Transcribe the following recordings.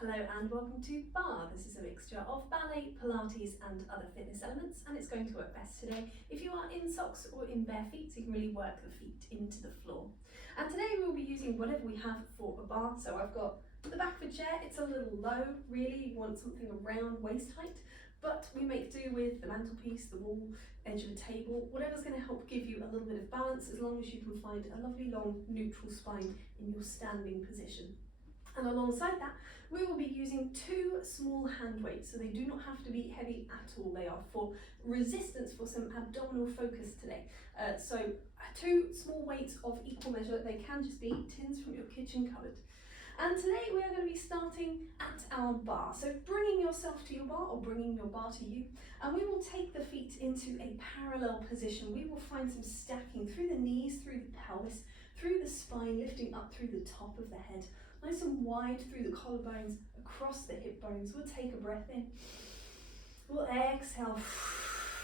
Hello and welcome to Barre. This is a mixture of ballet, Pilates and other fitness elements, and it's going to work best today if you are in socks or in bare feet, so you can really work the feet into the floor. And today we'll be using whatever we have for a bar. So I've got the back of a chair. It's a little low, really. You want something around waist height, but we make do with the mantelpiece, the wall, edge of a table, whatever's going to help give you a little bit of balance, as long as you can find a lovely long neutral spine in your standing position. And alongside that, we will be using two small hand weights, so they do not have to be heavy at all. They are for resistance, for some abdominal focus today. So two small weights of equal measure. They can just be tins from your kitchen cupboard. And today we are going to be starting at our bar. So bringing yourself to your bar or bringing your bar to you. And we will take the feet into a parallel position. We will find some stacking through the knees, through the pelvis, through the spine, lifting up through the top of the head. Nice and wide through the collarbones, across the hip bones. We'll take a breath in. We'll exhale.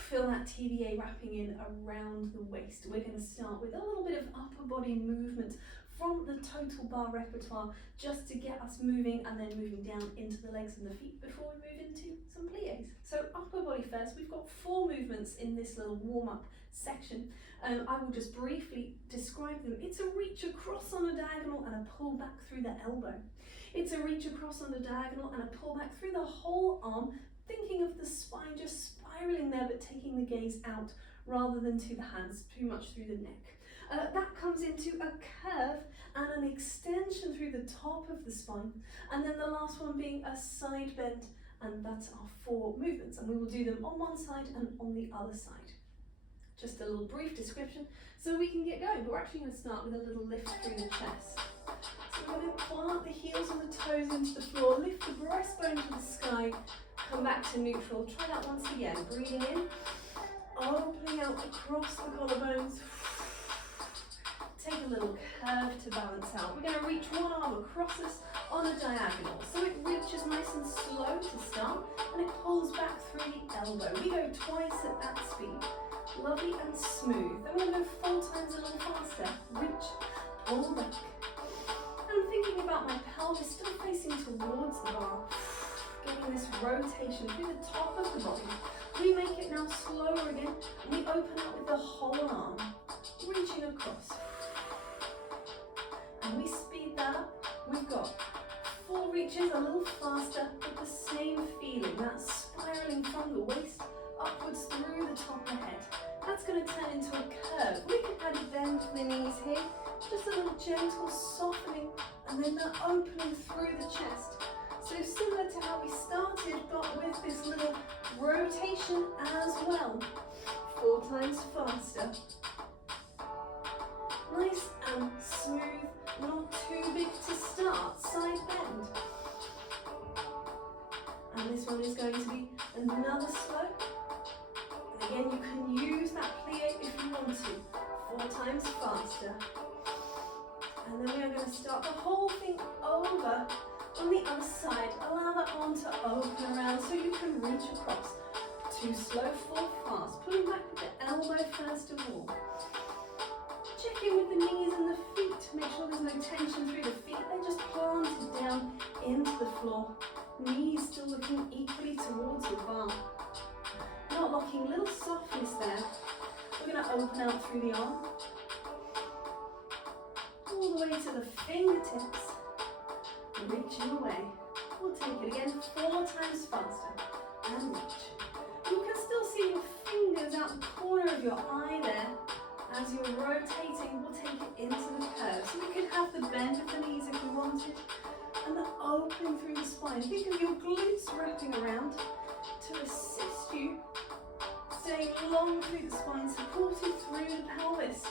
Feel that TVA wrapping in around the waist. We're going to start with a little bit of upper body movement from the Total Barre repertoire, just to get us moving, and then moving down into the legs and the feet before we move into some pliés. So upper body first. We've got 4 movements in this little warm-up section. I will just briefly describe them. It's a reach across on a diagonal and a pull back through the elbow. It's a reach across on the diagonal and a pull back through the whole arm, thinking of the spine just spiraling there, but taking the gaze out rather than to the hands, too much through the neck. That comes into a curve and an extension through the top of the spine, and then the last one being a side bend, and that's our 4 movements, and we will do them on one side and on the other side. Just a little brief description so we can get going, but we're actually going to start with a little lift through the chest. So we're going to plant the heels and the toes into the floor, lift the breastbone to the sky, come back to neutral. Try that once again, breathing in, opening out across the collarbones. Take a little curve to balance out. We're going to reach one arm across us on a diagonal. So it reaches nice and slow to start, and it pulls back through the elbow. We go twice at that speed. Lovely and smooth. Then we're going to go 4 times a little faster. Reach, pull back. And I'm thinking about my pelvis still facing towards the bar. Getting this rotation through the top of the body. We make it now slower again, and we open up with the whole arm, reaching across. And we speed that up. We've got 4 reaches, a little faster, with the same feeling, that spiraling from the waist upwards through the top of the head. That's going to turn into a curve. We can add a bend to the knees here, just a little gentle softening, and then the opening through the chest. So similar to how we started, but with this little rotation as well. 4 times faster. Nice and smooth, not too big to start. Side bend. And this one is going to be another slow. And again, you can use that plie if you want to. 4 times faster. And then we are going to start the whole thing over on the other side. Allow that arm to open around so you can reach across. 2 slow, 4 fast. Pulling back with the elbow first of all. Check in with the knees and the feet. Make sure there's no tension through the feet. They're just planted down into the floor. Knees still looking equally towards the bar. Not locking, little softness there. We're going to open out through the arm. All the way to the fingertips. Reaching away. We'll take it again 4 times faster. And reach. You can still see your fingers out the corner of your eye there. As you're rotating, we'll take it into the curve. So we could have the bend of the knees if we wanted, and the opening through the spine. Think of your glutes wrapping around to assist you, staying long through the spine, supported through the pelvis.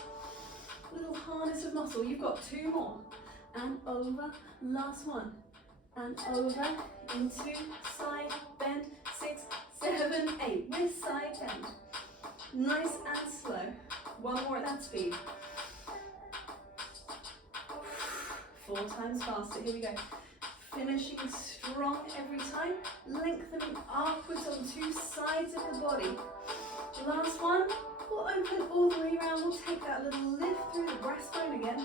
Little harness of muscle. You've got 2 more. And over, last one. And over, into side bend, 6, 7, 8. With side bend. Nice and slow. 1 more at that speed. 4 times faster. Here we go. Finishing strong every time. Lengthening upwards on 2 sides of the body. Last one. We'll open all the way around. We'll take that little lift through the breastbone again.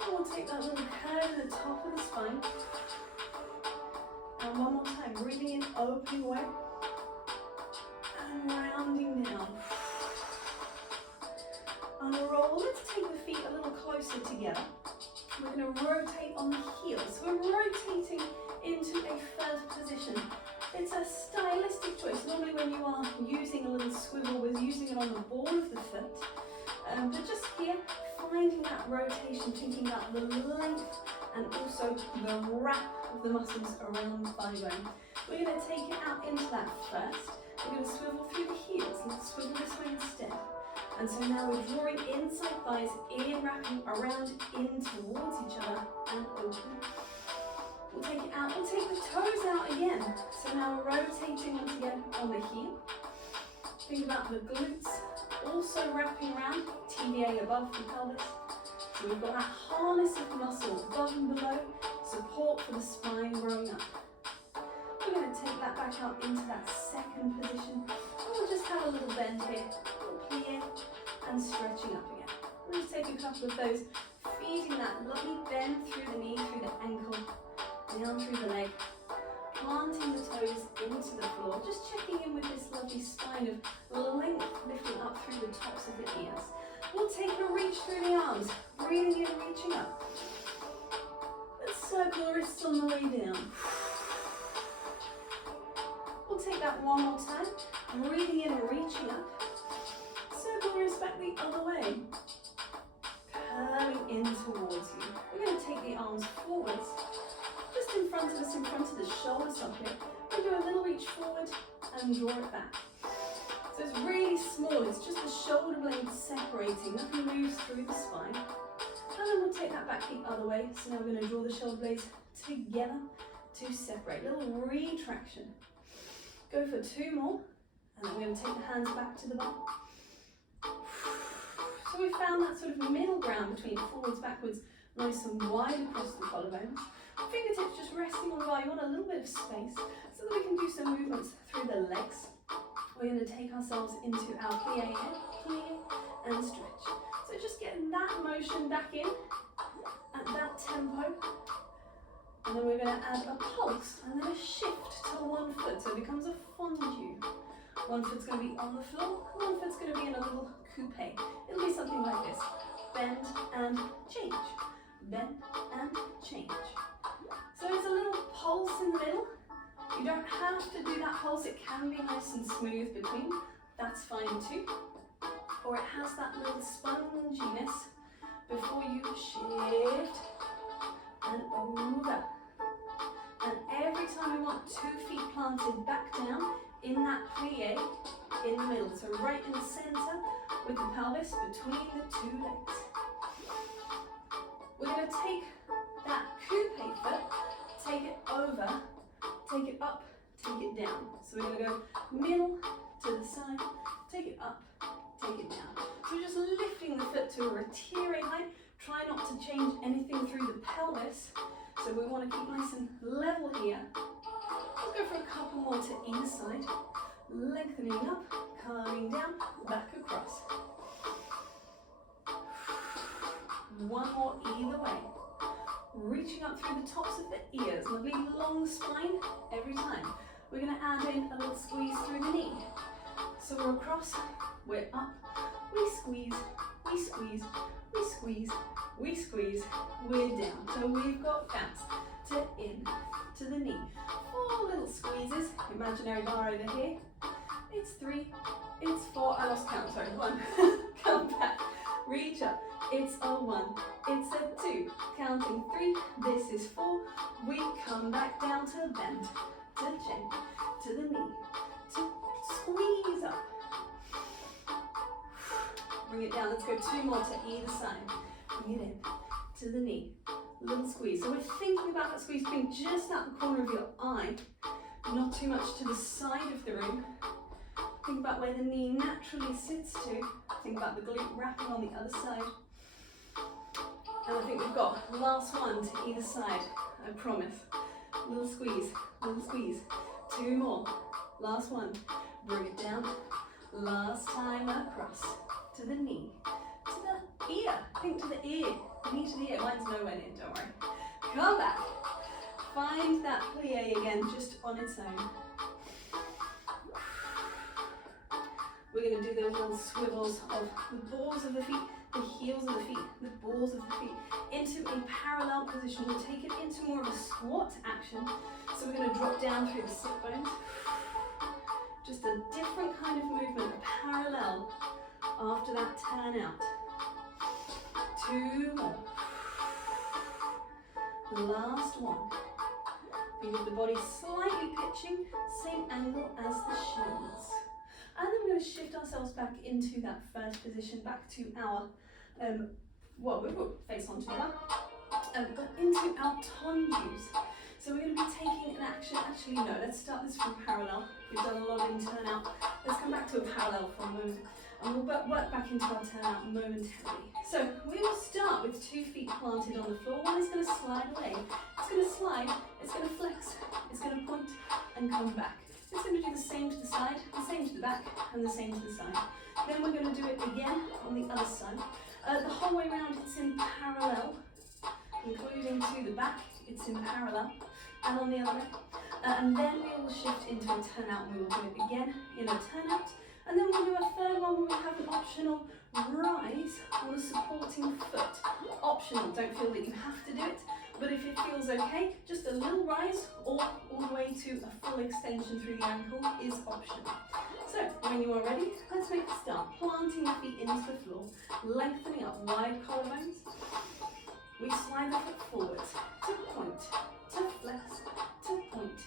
And we'll take that little curve in the top of the spine. And one more time, breathing in, opening away, and rounding down. On a roll, let's take the feet a little closer together. We're going to rotate on the heels. We're rotating into a first position. It's a stylistic choice. Normally when you are using a little swivel, we're using it on the ball of the foot. But just here, finding that rotation, thinking about the length and also the wrap of the muscles around the thigh bone. We're going to take it out into that first. We're going to swivel through the heels. Let's swivel this way instead. And so now we're drawing inside thighs in, wrapping around in towards each other and open. We'll take it out, we'll take the toes out again. So now we're rotating once again on the heel. Think about the glutes also wrapping around, TVA above the pelvis. So we've got that harness of muscle above and below, support for the spine growing up. We're going to take that back out into that second position. And we'll just have a little bend here, a little plie, and stretching up again. We'll just take a couple of those, feeding that lovely bend through the knee, through the ankle, down through the leg, planting the toes into the floor, just checking in with this lovely spine of length lifting up through the tops of the ears. We'll take a reach through the arms, breathing in, reaching up. Let's circle the wrists on the way down. We'll take that one more time, breathing in and reaching up. Circle the wrists back the other way, curling in towards you. We're going to take the arms forwards, just in front of us, in front of the shoulders up here. We'll do a little reach forward and draw it back. So it's really small, it's just the shoulder blades separating, nothing moves through the spine. And then we'll take that back the other way. So now we're going to draw the shoulder blades together to separate, a little retraction. Go for two more, and then we're going to take the hands back to the bar. So we found that sort of middle ground between forwards, backwards, nice and wide across the collarbones. Fingertips just resting on the bar. You want a little bit of space so that we can do some movements through the legs. We're going to take ourselves into our plie and stretch. So just getting that motion back in at that tempo. And then we're going to add a pulse and then a shift to one foot. So it becomes a fondue. One foot's going to be on the floor, one foot's going to be in a little coupe. It'll be something like this. Bend and change. Bend and change. So there's a little pulse in the middle. You don't have to do that pulse, it can be nice and smooth between, that's fine too. Or it has that little sponginess before you shift and over. And every time we want 2 feet planted back down in that plie in the middle. So right in the center with the pelvis between the 2 legs. We're going to take that coupe foot, take it over, take it up, take it down. So we're going to go middle to the side, take it up, take it down. So we're just lifting the foot to a retiere height. Try not to change anything through the pelvis. So we want to keep nice and level here. Let's go for a couple more to either side. Lengthening up, coming down, back across. One more either way. Reaching up through the tops of the ears, lovely long spine every time. We're going to add in a little squeeze through the knee. So we're across, we're up, we squeeze, we squeeze, we squeeze, we squeeze, we're down. So we've got counts to in, to the knee. 4 little squeezes, imaginary bar over here. It's 3, it's 4, I lost count, sorry, 1, come back, reach up. It's a 1, it's a 2, counting 3, this is 4, we come back down to bend, to change, to the knee, to squeeze up. Bring it down, let's go 2 more to either side. Bring it in, to the knee, little squeeze. So we're thinking about that squeeze being just at the corner of your eye, not too much to the side of the room. Think about where the knee naturally sits to. Think about the glute wrapping on the other side. And I think we've got last one to either side, I promise. Little squeeze, 2 more. Last one, bring it down. Last time across, to the knee, to the ear. Think to the ear, knee to the ear. Mine's nowhere near, don't worry. Come back. Find that plie again, just on its own. We're going to do those little swivels of the balls of the feet, the heels of the feet, the balls of the feet, into a parallel position. We'll take it into more of a squat action. So we're going to drop down through the sit bones. Just a different kind of movement, parallel after that turn out. 2 more. Last one. Think of the body slightly pitching, same angle as the shins. And then we're going to shift ourselves back into that first position, back to our, well, we will face onto that, but into our tondues. So we're going to be taking an action, actually no, let's start this from parallel. We've done a lot of in turn out. Let's come back to a parallel for a moment. And we'll work back into our turn out momentarily. So we will start with 2 feet planted on the floor. One is going to slide away. It's going to slide, it's going to flex, it's going to point and come back. It's going to do the same to the side, the same to the back, and the same to the side. Then we're going to do it again on the other side. The whole way around it's in parallel, including to the back, it's in parallel, and on the other leg. And then we will shift into a turn out, and we will do it again in a turn out. And then we'll do a third one where we have an optional rise on a supporting foot. Optional, don't feel that you have to do it, but if it feels okay, just a little rise or all the way to a full extension through the ankle is optional. So when you are ready, let's make a start. Planting the feet into the floor, lengthening up wide collarbones. We slide the foot forwards to point, to flex, to point,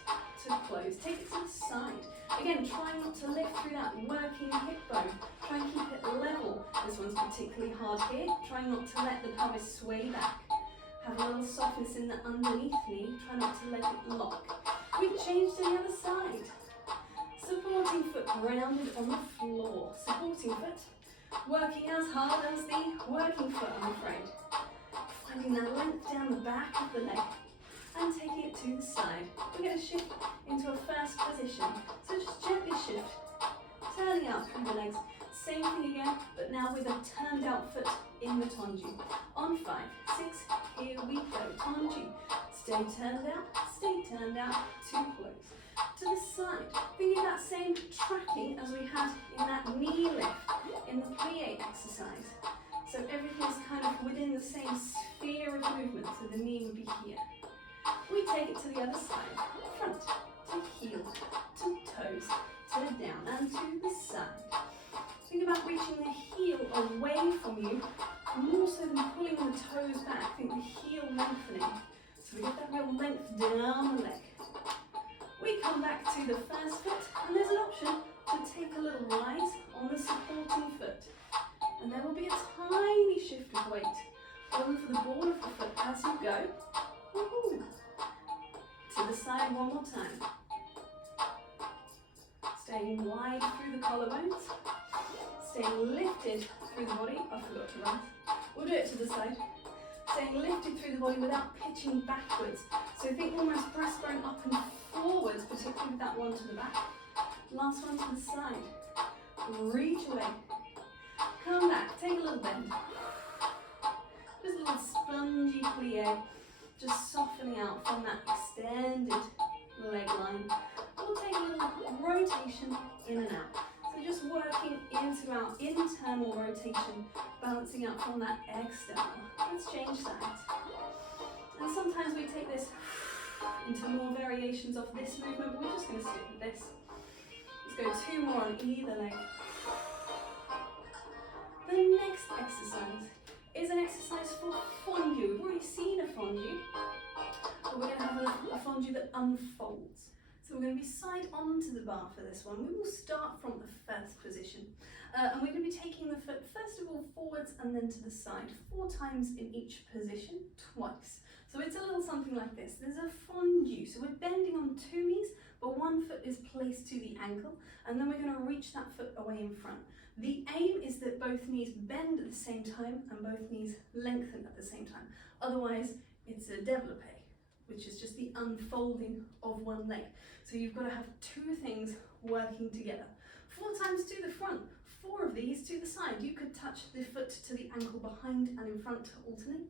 to close. Take it to the side. Again, try not to lift through that working hip bone. Try and keep it level. This one's particularly hard here. Try not to let the pelvis sway back. Have a little softness in the underneath knee. Try not to let it lock. We change to the other side. Supporting foot grounded on the floor. Supporting foot. Working as hard as the working foot, I'm afraid. Finding that length down the back of the leg. And taking it to the side. We're going to shift into a first position. So just gently shift. Turning out through the legs. Same thing again, but now with a turned out foot in the tondu. On 5, 6, here we go. Tondu. Stay turned out, to close. To the side. Thinking that same tracking as we had in that knee lift in the plie exercise. So everything's kind of within the same sphere of movement, so the knee would be here. We take it to the other side. Front, to heel, to toes, to down, and to the side. Think about reaching the heel away from you, more so than pulling the toes back. Think the heel lengthening. So we get that real length down the leg. We come back to the first foot, and there's an option to take a little rise on the supporting foot. And there will be a tiny shift of weight over the ball of the foot as you go. Woohoo. To the side one more time. Staying wide through the collarbones. Staying lifted through the body. I forgot to rise. We'll do it to the side. Staying lifted through the body without pitching backwards. So think almost breastbone up and forwards, particularly with that one to the back. Last one to the side. Reach away. Come back. Take a little bend. Just a little spongy plie. Just softening out from that extended leg line. We'll take a little rotation in and out. So just working into our internal rotation, balancing out from that external. Let's change sides. And sometimes we take this into more variations of this movement, but we're just going to stick with this. Let's go 2 more on either leg. The next exercise is an exercise for fondue. We've already seen a fondue, but we're going to have a fondue that unfolds. So we're going to be side onto the bar for this one. We will start from the first position. And we're going to be taking the foot first of all forwards and then to the side 4 times in each position, twice. So it's a little something like this. There's a fondue. So we're bending on 2 knees, but one foot is placed to the ankle, and then we're going to reach that foot away in front. The aim is that both knees bend at the same time and both knees lengthen at the same time. Otherwise, it's a développé, which is just the unfolding of one leg. So you've got to have 2 things working together. 4 times to the front, 4 of these to the side. You could touch the foot to the ankle behind and in front to alternate.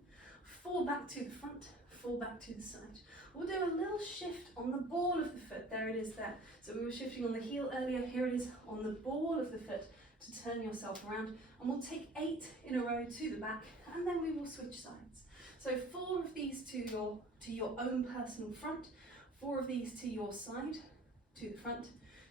4 back to the front, fall back to the side. We'll do a little shift on the ball of the foot. There it is there. So we were shifting on the heel earlier. Here it is on the ball of the foot to turn yourself around. And we'll take 8 in a row to the back, and then we will switch sides. So 4 of these to your own personal front, 4 of these to your side, to the front,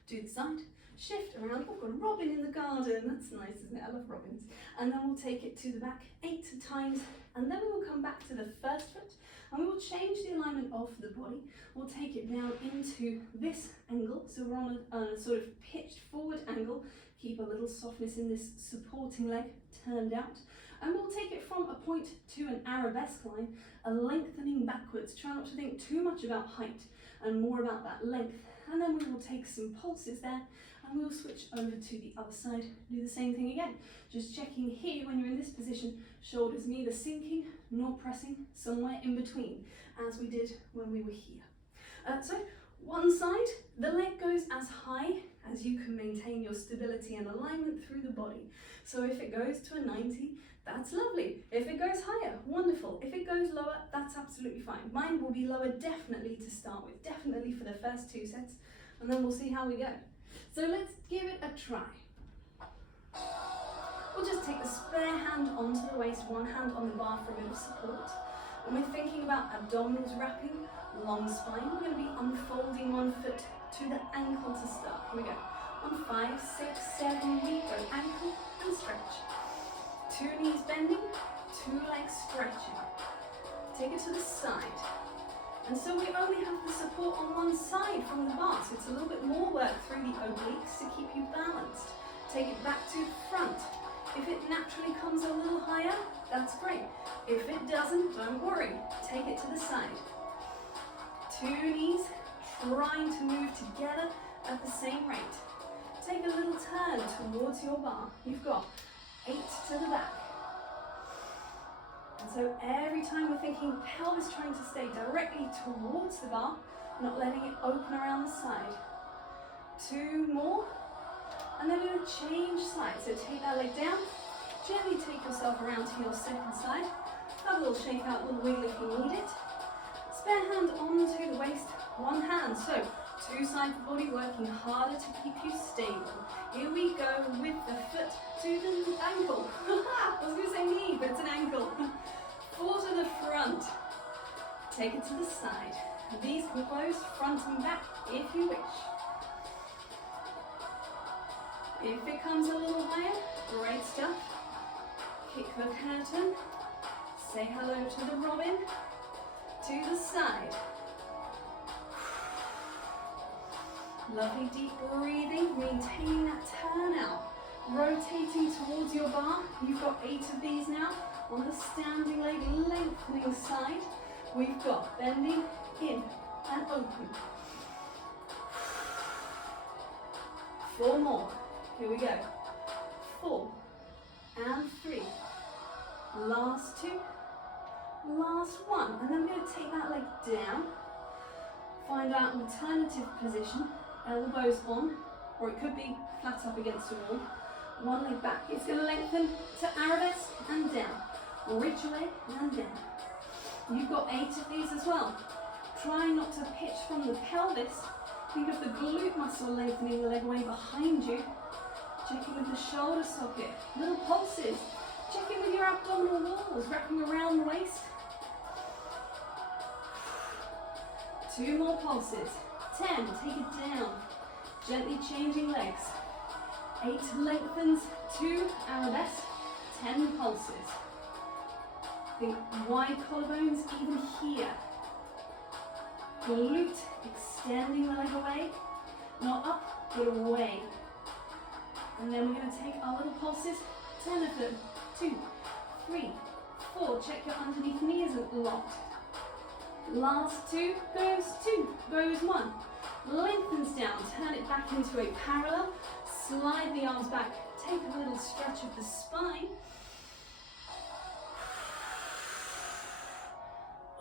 to the side. Shift around. We've got a robin in the garden. That's nice, isn't it? I love robins. And then we'll take it to the back 8 times, and then we will come back to the first foot, and we will change the alignment of the body. We'll take it down into this angle, so we're on a sort of pitched forward angle. Keep a little softness in this supporting leg turned out, and we'll take it from a point to an arabesque line, a lengthening backwards. Try not to think too much about height and more about that length, and then we will take some pulses there, and we'll switch over to the other side. Do the same thing again, just checking here when you're in this position, shoulders neither sinking nor pressing, somewhere in between, as we did when we were here. So one side, the leg goes as high as you can maintain your stability and alignment through the body. So if it goes to a 90, that's lovely. If it goes higher, wonderful. If it goes lower, that's absolutely fine. Mine will be lower definitely to start with, definitely for the first 2 sets, and then we'll see how we go. So let's give it a try. We'll just take the spare hand onto the waist, one hand on the bar for a bit of support. And we're thinking about abdominals wrapping, long spine. We're going to be unfolding one foot to the ankle to start. Here we go. On 5, 6, 7, we go ankle and stretch. 2 knees bending, 2 legs stretching. Take it to the side. And so we only have the support on one side from the bar, so it's a little bit more work through the obliques to keep you balanced. Take it back to front. If it naturally comes a little higher, that's great. If it doesn't, don't worry. Take it to the side. 2 knees trying to move together at the same rate. Take a little turn towards your bar. You've got 8 to the back. And so every time we're thinking pelvis trying to stay directly towards the bar, not letting it open around the side. 2 more. And then we're going to change sides. So take that leg down, gently take yourself around to your second side. Have a little shake out, a little wiggle if you need it. Spare hand onto the waist, one hand. So 2 sides of the body working harder to keep you stable. Here we go with the foot to the ankle. I was going to say knee, but it's an ankle. 4 to the front. Take it to the side. These can close front and back if you wish. If it comes a little higher, great stuff. Kick the curtain. Say hello to the robin. To the side. Lovely deep breathing, maintaining that turn out. Rotating towards your bar. You've got 8 of these now. On the standing leg, lengthening side. We've got bending in and open. 4 more. Here we go. 4 and 3. Last 2. Last 1. And then we're going to take that leg down. Find our alternative position. Elbows on, or it could be flat up against the wall. One leg back. It's going to lengthen to arabesque and down. Reach away and down. You've got 8 of these as well. Try not to pitch from the pelvis. Think of the glute muscle lengthening the leg away behind you. Checking with the shoulder socket. Little pulses. Check in with your abdominal walls, wrapping around the waist. 2 more pulses. 10, take it down. Gently changing legs. 8 lengthens to arabesque. 10 pulses. Think wide collarbones even here. Glute extending the leg away. Not up, but away. And then we're going to take our little pulses. 10 of them. 2, 3, 4. Check your underneath knee isn't locked. Last 2 goes 2, goes 1. Lengthens down, turn it back into a parallel. Slide the arms back, take a little stretch of the spine.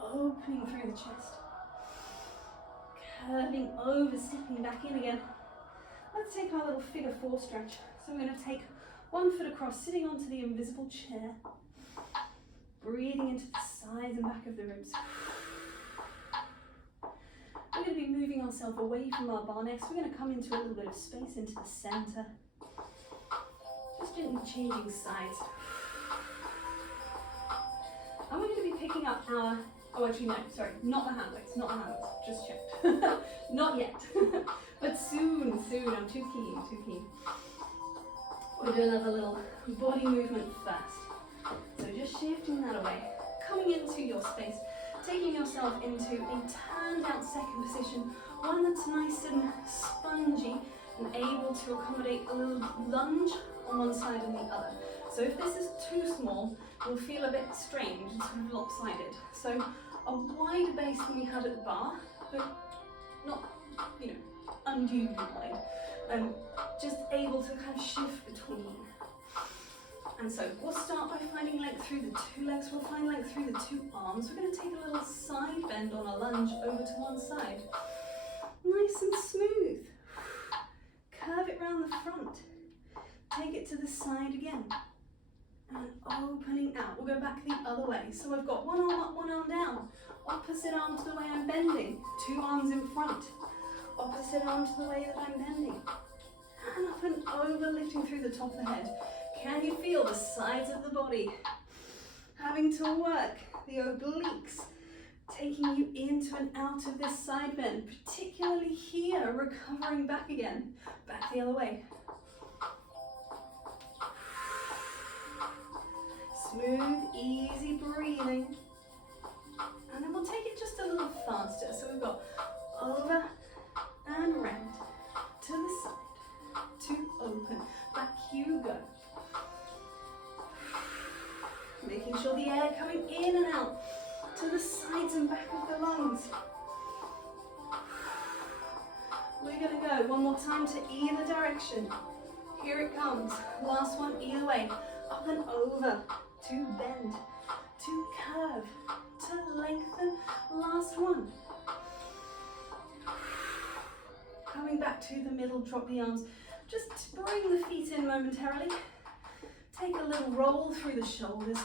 Opening through the chest. Curving over, stepping back in again. Let's take our little figure 4 stretch. So we're going to take 1 foot across, sitting onto the invisible chair. Breathing into the sides and back of the ribs. moving ourselves away from our bar. Next, we're going to come into a little bit of space into the center. Just gently changing sides. And we're going to be picking up our, oh actually no, sorry, not the hand weights, not the hand weights, just checked. Not yet, but soon, I'm too keen. We'll do another little body movement first. So just shifting that away, coming into your space, taking yourself into a turned out second position, one that's nice and spongy and able to accommodate a little lunge on one side and the other. So if this is too small, you'll feel a bit strange and sort of lopsided. So a wider base than we had at the bar, but not, you know, unduly wide. Just able to kind of shift between. And so we'll start by finding length through the two legs, we'll find length through the two arms. We're going to take a little side bend on a lunge over to one side. Nice and smooth. Curve it round the front. Take it to the side again. And opening out. We'll go back the other way. So I've got one arm up, one arm down. Opposite arm to the way I'm bending. Two arms in front. Opposite arm to the way that I'm bending. And up and over, lifting through the top of the head. Can you feel the sides of the body having to work the obliques, taking you into and out of this side bend, particularly here, recovering back again, back the other way. Smooth, easy breathing. And then we'll take it just a little faster. So we've got over and around, to the side, to open, back you go. Making sure the air coming in and out to the sides and back of the lungs. We're going to go one more time to either direction. Here it comes. Last one, either way. Up and over, to bend, to curve, to lengthen. Last one. Coming back to the middle, drop the arms. Just bring the feet in momentarily. Take a little roll through the shoulders.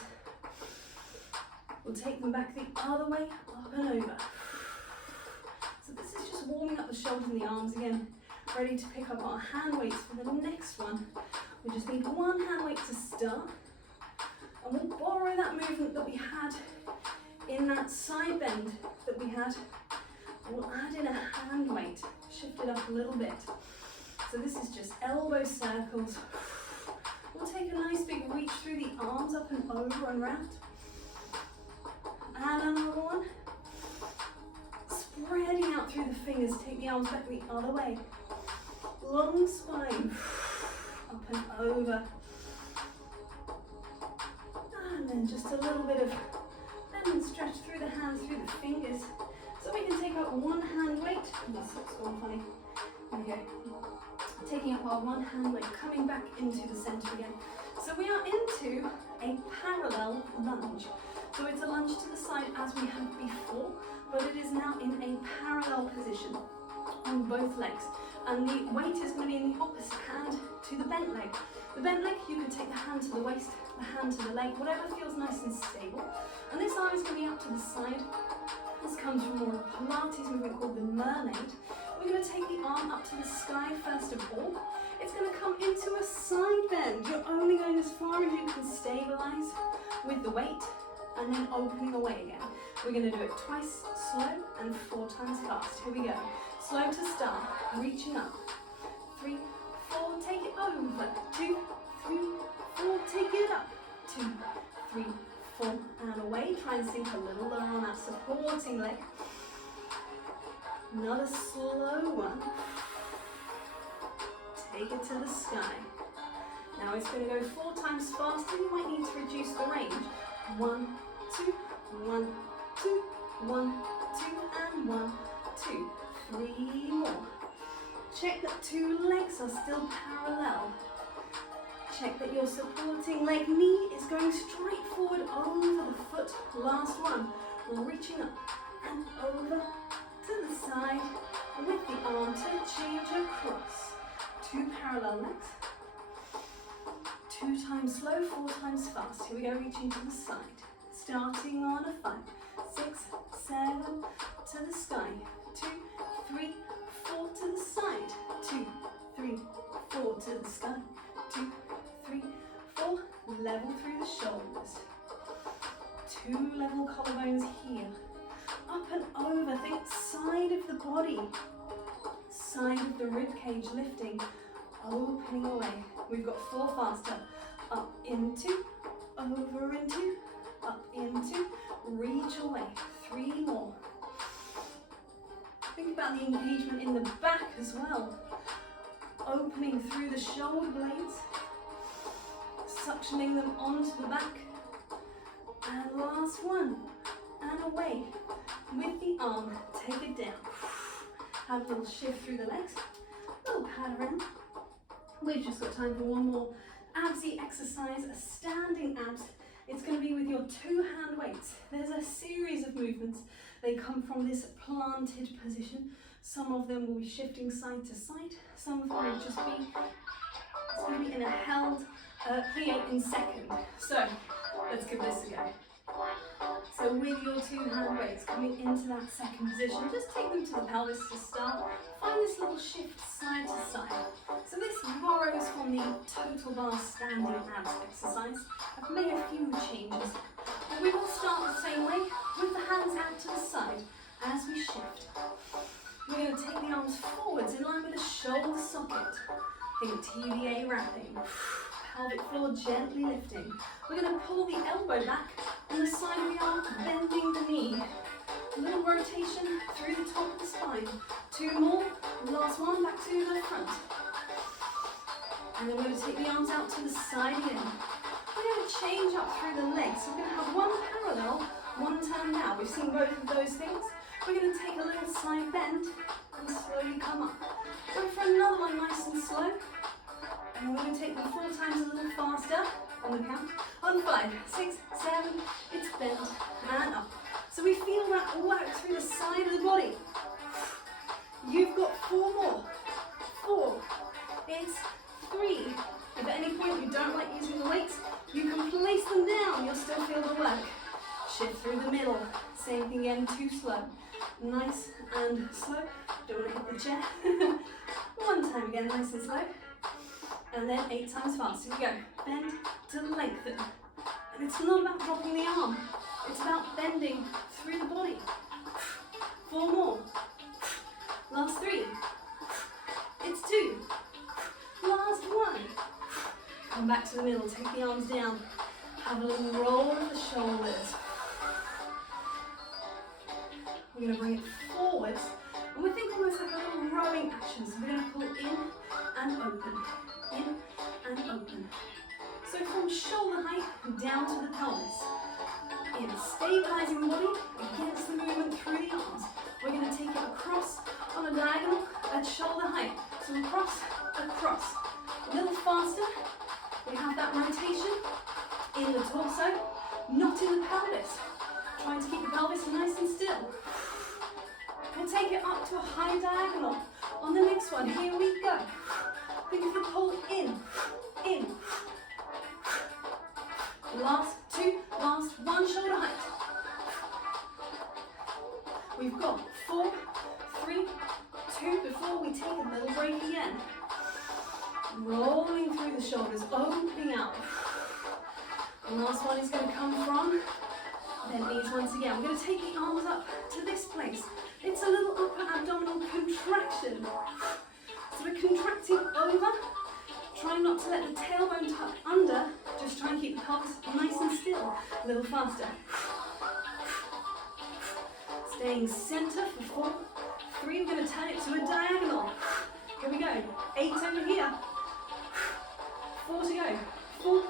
We'll take them back the other way, up and over. So this is just warming up the shoulders and the arms again, ready to pick up our hand weights for the next one. We just need one hand weight to start, and we'll borrow that movement that we had in that side bend that we had. We'll add in a hand weight, shift it up a little bit. So this is just elbow circles. We'll take a nice big reach through the arms, up and over and round. And another one. Spreading out through the fingers, take the arms back the other way. Long spine, up and over. And then just a little bit of bend and stretch through the hands, through the fingers. So we can take up one hand weight. This looks gone funny. There we go. Taking up our one hand weight, coming back into the center again. So we are into a parallel lunge. So it's a lunge to the side as we had before, but it is now in a parallel position on both legs. And the weight is going to be in the opposite hand to the bent leg. The bent leg, you can take the hand to the waist, the hand to the leg, whatever feels nice and stable. And this arm is going to be up to the side. This comes from more Pilates movement called the mermaid. We're going to take the arm up to the sky first of all. It's going to come into a side bend. You're only going as far as you can stabilize with the weight and then opening away again. We're going to do it twice slow and 4 times fast. Here we go. Slow to start, reaching up. 3, 4, take it over. 2, 3, 4, take it up. 2, 3, 4, and away. Try and sink a little lower on that supporting leg. Another slow one. Take it to the sky. Now it's going to go 4 times faster. You might need to reduce the range. 1, 2, 1, 2, 1, 2, and 1, 2, 3 more. Check that 2 legs are still parallel. Check that your supporting leg knee is going straight forward over the foot. Last one. Reaching up and over to the side with the arm to change across. 2 parallel legs. 2 times slow, 4 times fast. Here we go, reaching to the side. Starting on a 5, 6, 7, to the sky. 2, 3, 2 level collarbones here. Up and over, think side of the body, side of the rib cage lifting, opening away. We've got 4 faster. Up into, over into, up into, reach away. 3 more. Think about the engagement in the back as well. Opening through the shoulder blades, suctioning them onto the back. And last one, and away. With the arm, take it down. Have a little shift through the legs, little pad around. We've just got time for one more absy exercise, a standing abs. It's going to be with your 2 hand weights. There's a series of movements. They come from this planted position. Some of them will be shifting side to side. Some of them will just be, it's going to be in a held plie in second. So let's give this a go. So with your 2 hand weights coming into that second position, just take them to the pelvis to start. Find this little shift side to side. So this borrows from the Total Barre standing abs exercise. I've made a few changes. But we will start the same way with the hands out to the side as we shift. We're going to take the arms forwards in line with the shoulder socket. Think TVA wrapping. Pelvic floor gently lifting. We're going to pull the elbow back and the side of the arm, bending the knee. A little rotation through the top of the spine. 2 more. Last one, back to the front. And then we're going to take the arms out to the side again. We're going to change up through the legs. So we're going to have 1 parallel, 1 turn now. We've seen both of those things. We're going to take a little side bend and slowly come up. Go for another one nice and slow. And we're going to take them 4 times a little faster on the count. On 5, 6, 7, it's bent and up. So we feel that work through the side of the body. You've got 4 more. 4, it's 3. If at any point you don't like using the weights, you can place them down. You'll still feel the work. Shift through the middle. Same thing again, too slow. Nice and slow. Don't want to hit the chair. 1 time again, nice and slow. And then 8 times fast. Here we go. Bend to lengthen. And it's not about dropping the arm. It's about bending through the body. 4 more. Last 3. It's 2. Last 1. Come back to the middle. Take the arms down. Have a little roll of the shoulders. We're going to bring it forwards. And we think almost like a little rowing action. So we're going to pull in and open. In and open. So from shoulder height down to the pelvis. In, stabilizing the body against the movement through the arms. We're going to take it across on a diagonal at shoulder height. So across, across. A little faster. We have that rotation in the torso, not in the pelvis. Trying to keep the pelvis nice and still. We'll take it up to a high diagonal. On the next one, here we go. Think of the pull in. Last 2, last 1, shoulder height. We've got 4, 3, 2, before we take a little break again. Rolling through the shoulders, opening out. The last one is going to come from bent knees once again. We're going to take the arms up to this place. It's a little upper abdominal contraction. So we're contracting over, trying not to let the tailbone tuck under, just try and keep the pelvis nice and still. A little faster. Staying center for 4, 3, we're going to turn it to a diagonal. Here we go. 8 over here. 4 to go. 4,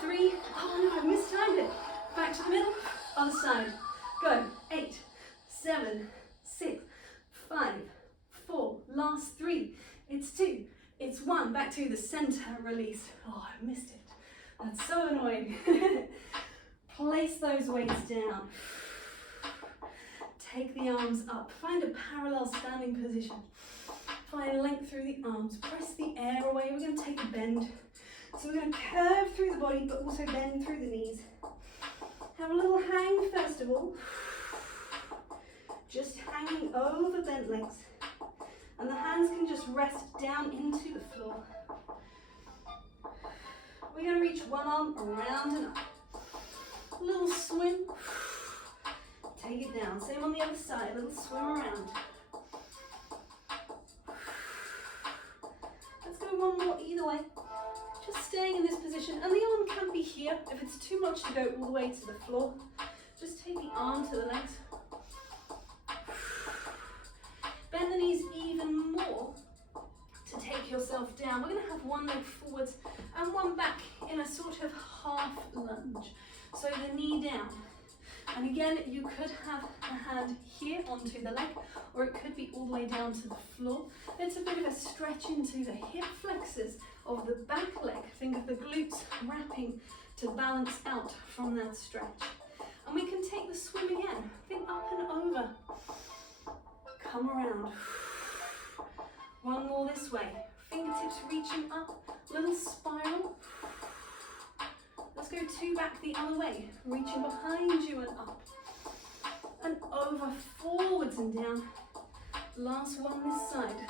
3, oh no, I mistimed it. Back to the middle, other side. Go. 8, 7, 6, 5, 4, last 3. It's 2, it's 1. Back to the center, release. Oh, I missed it. That's so annoying. Place those weights down. Take the arms up. Find a parallel standing position. Find length through the arms. Press the air away. We're going to take a bend. So we're going to curve through the body, but also bend through the knees. Have a little hang first of all. Just hanging over bent legs. And the hands can just rest down into the floor. We're going to reach one arm around and up. Little swim. Take it down. Same on the other side. Little swim around. Let's go one more either way. Just staying in this position. And the arm can be here. If it's too much to go all the way to the floor, just take the arm to the legs. Bend the knees even more to take yourself down. We're going to have one leg forwards and one back in a sort of half lunge. So the knee down. And again, you could have the hand here onto the leg, or it could be all the way down to the floor. It's a bit of a stretch into the hip flexors of the back leg. Think of the glutes wrapping to balance out from that stretch. And we can take the swim again. Think up and over. Come around. One more this way. Fingertips reaching up. Little spiral. Let's go two back the other way. Reaching behind you and up. And over, forwards and down. Last one this side.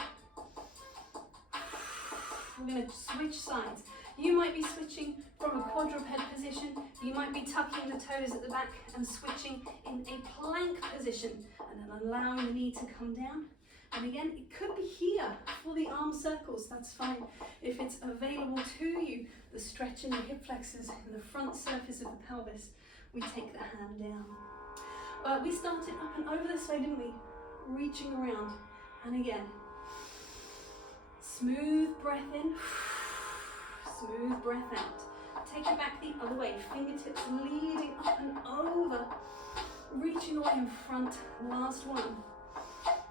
We're going to switch sides. You might be switching from a quadruped position. You might be tucking the toes at the back and switching in a plank position. And then allowing the knee to come down. And again, it could be here for the arm circles, that's fine. If it's available to you, the stretch in the hip flexors and the front surface of the pelvis, we take the hand down. We started up and over this way, didn't we? Reaching around. And again, smooth breath in, smooth breath out. Take it back the other way, fingertips leading up and over. Reaching away in front, last one.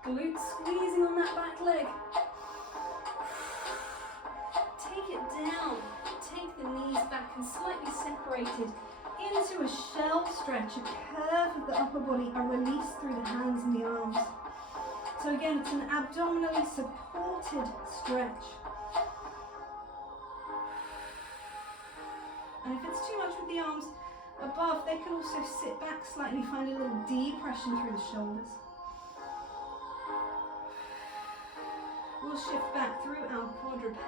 Glutes squeezing on that back leg. Take it down. Take the knees back and slightly separated into a shell stretch, a curve of the upper body, a release through the hands and the arms. So again, it's an abdominally supported stretch. And if it's too much with the arms above, they can also sit back slightly, find a little depression through the shoulders. We'll shift back through our quadruped.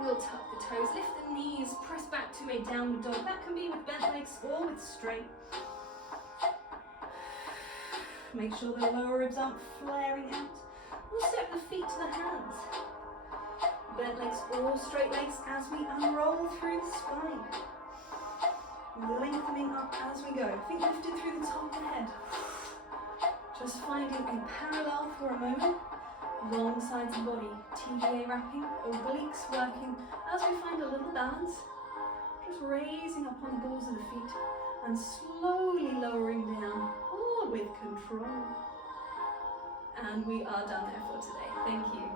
We'll tuck the toes, lift the knees, press back to a downward dog. That can be with bent legs or with straight. Make sure the lower ribs aren't flaring out. We'll step the feet to the hands. Bent legs or straight legs as we unroll through the spine. Lengthening up as we go. Feet lifted through the top of the head. Just finding a parallel for a moment. Long sides of the body. TGA wrapping, obliques working as we find a little balance. Just raising up on the balls of the feet and slowly lowering down, all with control. And we are done there for today. Thank you.